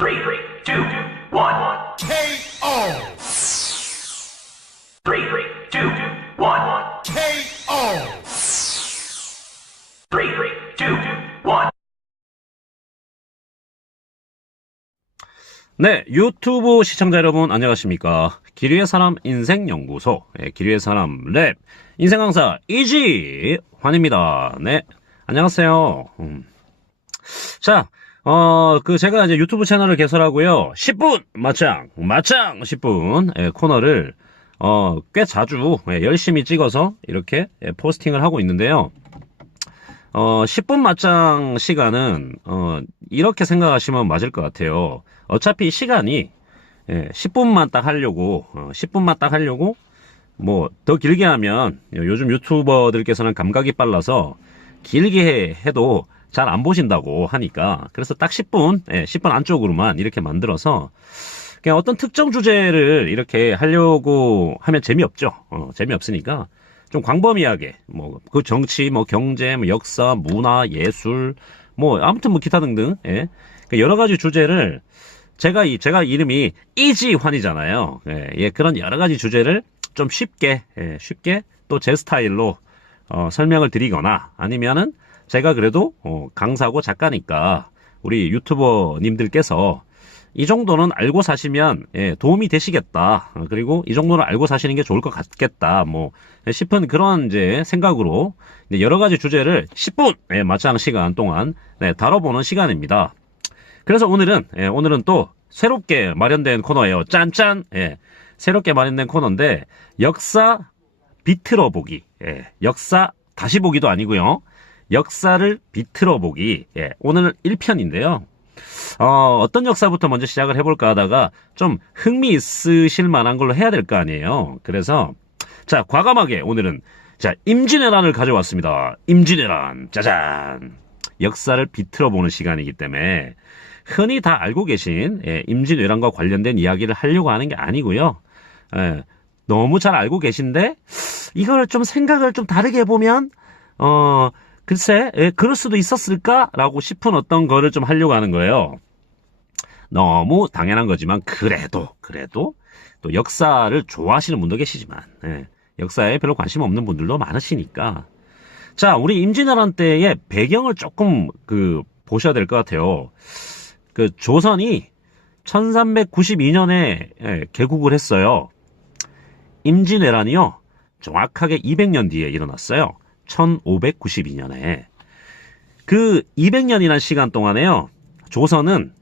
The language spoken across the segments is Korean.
3, 2, 1. KO. 3, 2, 1. KO. 3, 2, 1. 네, 유튜브 시청자 여러분 안녕하십니까. 기류의 사람 인생연구소, 기류의 사람 랩 인생 강사 이지환입니다. 네, 안녕하세요. 자, 제가 이제 유튜브 채널을 개설하고요. 10분 맞짱 10분 코너를 꽤 자주 열심히 찍어서 이렇게 포스팅을 하고 있는데요. 10분 맞짱 시간은 이렇게 생각하시면 맞을 것 같아요. 어차피 시간이 10분만 딱 하려고 10분만 딱 하려고 뭐 더 길게 하면 요즘 유튜버들께서는 감각이 빨라서 길게 해도 잘 안 보신다고 하니까, 그래서 딱 10분 10분 안쪽으로만 이렇게 만들어서 그냥 어떤 특정 주제를 이렇게 하려고 하면 재미없죠. 재미없으니까 좀 광범위하게 뭐 그 정치, 뭐 경제, 뭐 역사, 문화, 예술, 뭐 아무튼 뭐 기타 등등 여러 가지 주제를 제가 이름이 이지환이잖아요. 그런 여러 가지 주제를 좀 쉽게 또 제 스타일로 설명을 드리거나, 아니면은 제가 그래도 강사고 작가니까 우리 유튜버님들께서 이 정도는 알고 사시면 도움이 되시겠다. 그리고 이 정도는 알고 사시는 게 좋을 것 같겠다. 뭐 싶은 그런 이제 생각으로 여러 가지 주제를 10분 맞짱 시간 동안 다뤄보는 시간입니다. 그래서 오늘은 또 새롭게 마련된 코너예요. 짠짠. 새롭게 마련된 코너인데, 역사 비틀어 보기. 역사 다시 보기도 아니고요. 역사를 비틀어 보기. 오늘 1편인데요. 어떤 역사부터 먼저 시작을 해볼까 하다가 좀 흥미 있으실 만한 걸로 해야 될 거 아니에요. 그래서 자, 과감하게 오늘은 임진왜란을 가져왔습니다. 임진왜란. 짜잔. 역사를 비틀어 보는 시간이기 때문에 흔히 다 알고 계신 임진왜란과 관련된 이야기를 하려고 하는 게 아니고요. 너무 잘 알고 계신데 이걸 좀 생각을 좀 다르게 해보면 글쎄 그럴 수도 있었을까라고 싶은 어떤 거를 좀 하려고 하는 거예요. 너무 당연한 거지만 그래도 또 역사를 좋아하시는 분도 계시지만 역사에 별로 관심 없는 분들도 많으시니까, 자, 우리 임진왜란 때의 배경을 조금 보셔야 될 것 같아요. 조선이 1392년에 개국을 했어요. 임진왜란이요, 정확하게 200년 뒤에 일어났어요. 1592년에. 그 200년이라는 시간 동안에요, 조선은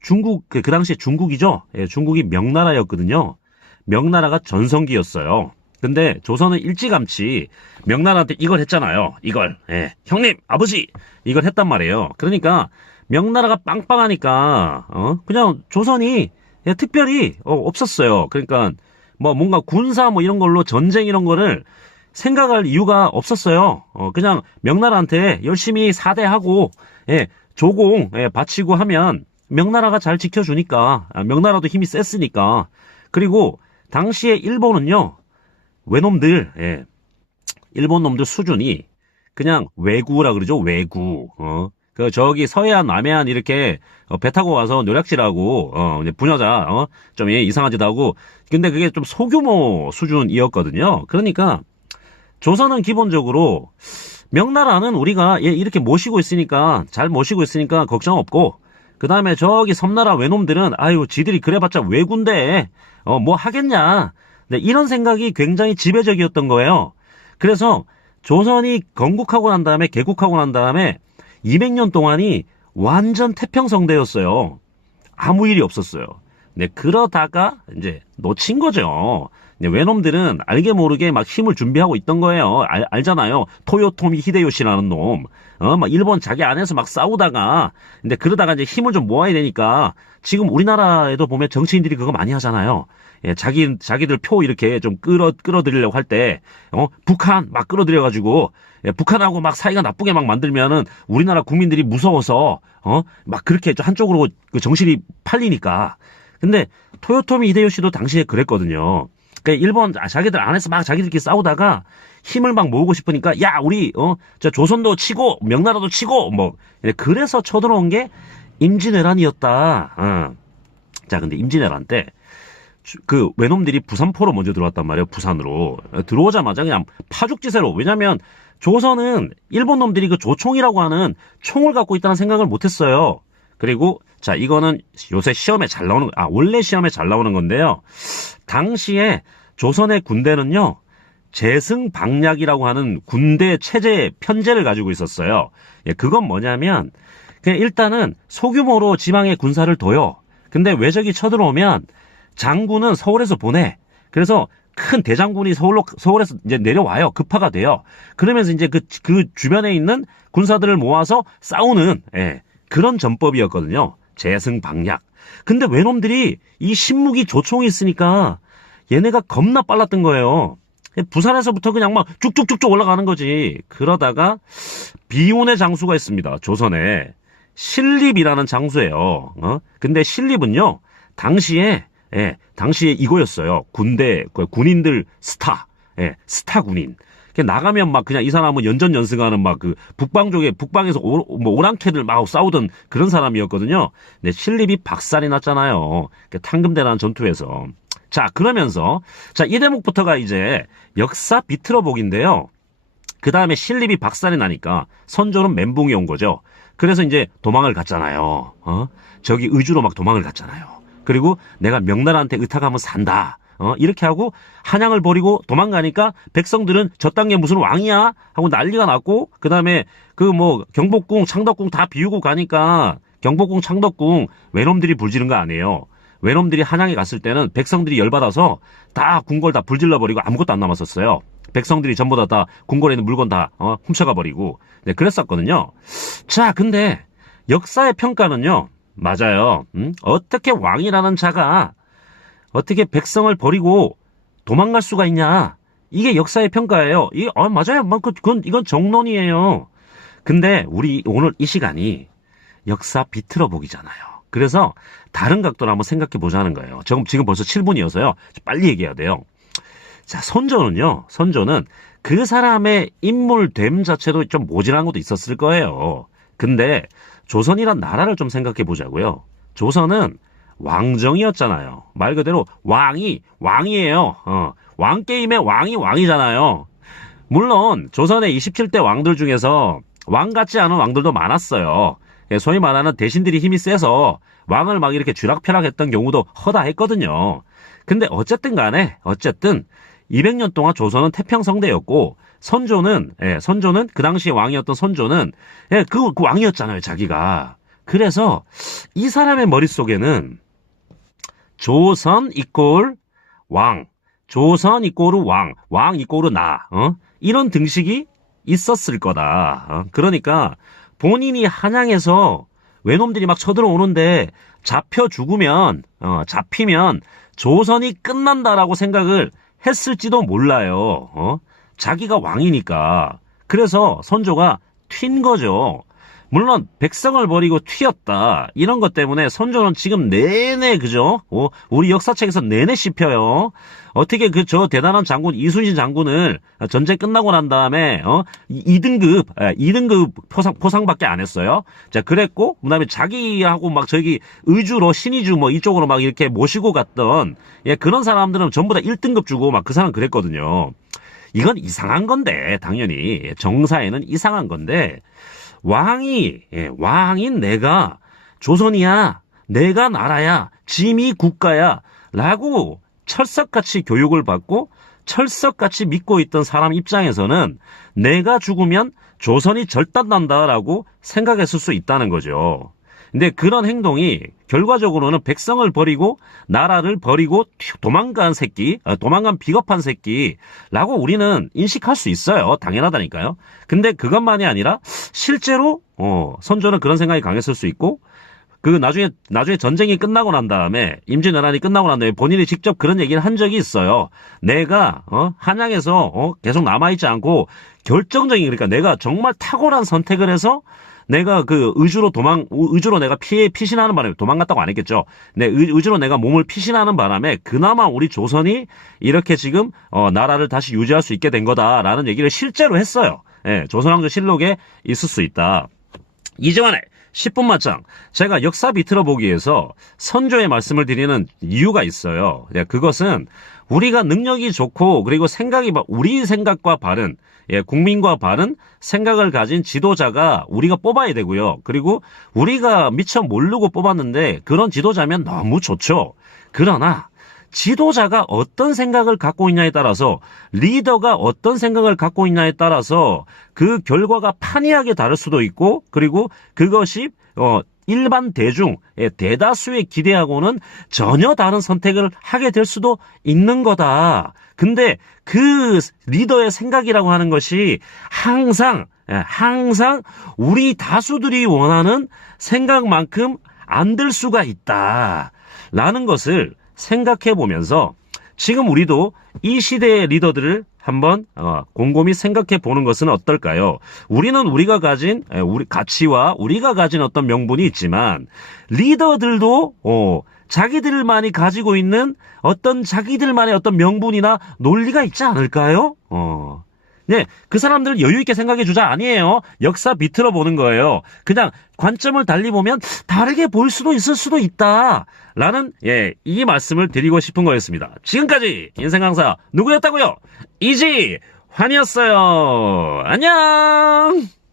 중국, 그 당시에 중국이죠. 중국이 명나라였거든요. 명나라가 전성기였어요. 근데 조선은 일찌감치 명나라한테 이걸 했잖아요. 이걸. 형님, 아버지, 이걸 했단 말이에요. 그러니까 명나라가 빵빵하니까 그냥 조선이 특별히 없었어요. 그러니까 뭐 뭔가 군사 뭐 이런 걸로 전쟁 이런 거를 생각할 이유가 없었어요. 그냥 명나라한테 열심히 사대하고 조공 바치고 하면 명나라가 잘 지켜주니까, 명나라도 힘이 셌으니까. 그리고 당시에 일본은요, 외놈들, 일본 놈들 수준이 그냥 왜구라 그러죠. 왜구. 저기 서해안, 남해안 이렇게 배 타고 와서 노략질하고 부녀자 좀 이상하지도 하고, 근데 그게 좀 소규모 수준이었거든요. 그러니까 조선은 기본적으로 명나라는 우리가 이렇게 모시고 있으니까, 잘 모시고 있으니까 걱정 없고, 그 다음에 저기 섬나라 외놈들은 아유 지들이 그래봤자 왜군데 뭐 하겠냐, 이런 생각이 굉장히 지배적이었던 거예요. 그래서 조선이 건국하고 난 다음에, 개국하고 난 다음에 200년 동안이 완전 태평성대였어요. 아무 일이 없었어요. 그러다가 이제 놓친 거죠. 외놈들은 알게 모르게 막 힘을 준비하고 있던 거예요. 알잖아요. 토요토미 히데요시라는 놈. 막 일본 자기 안에서 막 싸우다가, 근데 그러다가 이제 힘을 좀 모아야 되니까, 지금 우리나라에도 보면 정치인들이 그거 많이 하잖아요. 자기들 표 이렇게 좀 끌어들이려고 할 때, 북한 막 끌어들여가지고, 북한하고 막 사이가 나쁘게 막 만들면은 우리나라 국민들이 무서워서, 막 그렇게 한쪽으로 그 정신이 팔리니까. 근데 토요토미 히데요시도 당시에 그랬거든요. 그러니까 일본 자기들 안에서 막 자기들끼리 싸우다가 힘을 막 모으고 싶으니까, 야 우리 저 조선도 치고 명나라도 치고 뭐 그래서 쳐들어온 게 임진왜란이었다. 자, 근데 임진왜란 때 그 외놈들이 부산포로 먼저 들어왔단 말이에요. 부산으로 들어오자마자 그냥 파죽지세로. 왜냐면 조선은 일본 놈들이 그 조총이라고 하는 총을 갖고 있다는 생각을 못했어요. 그리고 자, 이거는 요새 시험에 잘 나오는, 원래 시험에 잘 나오는 건데요. 당시에 조선의 군대는요, 재승방략이라고 하는 군대 체제 편제를 가지고 있었어요. 예, 그건 뭐냐면 그냥 일단은 소규모로 지방에 군사를 둬요. 근데 외적이 쳐들어오면 장군은 서울에서 보내. 그래서 큰 대장군이 서울에서 이제 내려와요. 급파가 돼요. 그러면서 이제 그 주변에 있는 군사들을 모아서 싸우는, 예, 그런 전법이었거든요. 재승방략. 근데 외놈들이 이 신무기 조총이 있으니까 얘네가 겁나 빨랐던 거예요. 부산에서부터 그냥 막 쭉쭉쭉쭉 올라가는 거지. 그러다가 비운의 장수가 있습니다. 조선에. 신립이라는 장수예요. 근데 신립은요, 당시에 이거였어요. 군인들 스타. 예, 스타 군인. 나가면 막 그냥 이 사람은 연전연승하는 막 그 북방에서 오랑캐들 막 싸우던 그런 사람이었거든요. 근데 신립이 박살이 났잖아요. 탕금대라는 전투에서. 자, 그러면서, 자, 이 대목부터가 이제 역사 비틀어보기인데요. 그 다음에 신립이 박살이 나니까 선조는 멘붕이 온 거죠. 그래서 이제 도망을 갔잖아요. 저기 의주로 막 도망을 갔잖아요. 그리고 내가 명나라한테 의탁하면 산다. 이렇게 하고 한양을 버리고 도망가니까 백성들은 저 땅에 무슨 왕이야? 하고 난리가 났고, 그 다음에 경복궁, 창덕궁 다 비우고 가니까 경복궁, 창덕궁 외놈들이 불지른 거 아니에요. 외놈들이 한양에 갔을 때는 백성들이 열받아서 다 궁궐 다 불질러버리고 아무것도 안 남았었어요. 백성들이 전부 다 궁궐에 있는 물건 다 훔쳐가 버리고. 네, 그랬었거든요. 자, 근데 역사의 평가는요, 맞아요. 어떻게 왕이라는 자가 어떻게 백성을 버리고 도망갈 수가 있냐? 이게 역사의 평가예요. 이게 맞아요. 이건 정론이에요. 근데 우리 오늘 이 시간이 역사 비틀어 보기잖아요. 그래서 다른 각도로 한번 생각해 보자는 거예요. 지금 벌써 7분이어서요. 빨리 얘기해야 돼요. 자, 선조는 그 사람의 인물됨 자체도 좀 모질한 것도 있었을 거예요. 근데 조선이란 나라를 좀 생각해 보자고요. 조선은 왕정이었잖아요. 말 그대로 왕이에요. 왕게임의 왕이잖아요. 물론 조선의 27대 왕들 중에서 왕 같지 않은 왕들도 많았어요. 소위 말하는 대신들이 힘이 세서 왕을 막 이렇게 쥐락펴락했던 경우도 허다했거든요. 근데 어쨌든 200년 동안 조선은 태평성대였고, 선조는 그 당시 왕이었던 선조는 그 왕이었잖아요, 자기가. 그래서 이 사람의 머릿속에는 조선 이꼴 왕, 조선 이꼴 왕 이꼴 나, 이런 등식이 있었을 거다. 그러니까 본인이 한양에서 외놈들이 막 쳐들어오는데 잡히면 조선이 끝난다라고 생각을 했을지도 몰라요. 자기가 왕이니까. 그래서 선조가 튄 거죠. 물론 백성을 버리고 튀었다. 이런 것 때문에 선조는 지금 내내, 그죠? 우리 역사책에서 내내 씹혀요. 어떻게 저 대단한 장군 이순신 장군을 전쟁 끝나고 난 다음에 2등급 포상밖에 안 했어요. 자, 그랬고 그다음에 자기하고 막 저기 의주로 신의주 이쪽으로 막 이렇게 모시고 갔던 그런 사람들은 전부 다 1등급 주고 막 그 사람 그랬거든요. 이건 이상한 건데, 당연히 정사에는 이상한 건데, 왕인 내가 조선이야, 내가 나라야, 짐이 국가야 라고 철석같이 교육을 받고 철석같이 믿고 있던 사람 입장에서는 내가 죽으면 조선이 절단난다라고 생각했을 수 있다는 거죠. 근데 그런 행동이 결과적으로는 백성을 버리고 나라를 버리고 도망간 비겁한 새끼라고 우리는 인식할 수 있어요. 당연하다니까요. 근데 그것만이 아니라 실제로 선조는 그런 생각이 강했을 수 있고, 나중에 전쟁이 끝나고 난 다음에, 임진왜란이 끝나고 난 다음에 본인이 직접 그런 얘기를 한 적이 있어요. 내가 한양에서 계속 남아있지 않고 그러니까 내가 정말 탁월한 선택을 해서 내가 의주로 내가 피신하는 바람에, 도망갔다고 안 했겠죠. 의주로 내가 몸을 피신하는 바람에 그나마 우리 조선이 이렇게 지금 나라를 다시 유지할 수 있게 된 거다라는 얘기를 실제로 했어요. 조선왕조 실록에 있을 수 있다. 이제만에 10분 맞짱. 제가 역사 비틀어 보기 위해서 선조의 말씀을 드리는 이유가 있어요. 그것은 우리가 능력이 좋고 그리고 생각이 우리 생각과 바른 국민과 바른 생각을 가진 지도자가 우리가 뽑아야 되고요. 그리고 우리가 미처 모르고 뽑았는데 그런 지도자면 너무 좋죠. 그러나 지도자가 어떤 생각을 갖고 있냐에 따라서 리더가 어떤 생각을 갖고 있냐에 따라서 그 결과가 판이하게 다를 수도 있고 그리고 그것이 일반 대중, 대다수의 기대하고는 전혀 다른 선택을 하게 될 수도 있는 거다. 근데 그 리더의 생각이라고 하는 것이 항상 우리 다수들이 원하는 생각만큼 안 될 수가 있다. 라는 것을 생각해 보면서 지금 우리도 이 시대의 리더들을 한번 곰곰이 생각해 보는 것은 어떨까요? 우리는 우리가 가진 우리 가치와 우리가 가진 어떤 명분이 있지만 리더들도 자기들만이 가지고 있는 어떤 자기들만의 어떤 명분이나 논리가 있지 않을까요? 네, 그 사람들 여유 있게 생각해 주자 아니에요. 역사 비틀어 보는 거예요. 그냥 관점을 달리 보면 다르게 보일 수도 있을 수도 있다. 라는 이 말씀을 드리고 싶은 거였습니다. 지금까지 인생 강사 누구였다고요? 이지환이었어요. 안녕.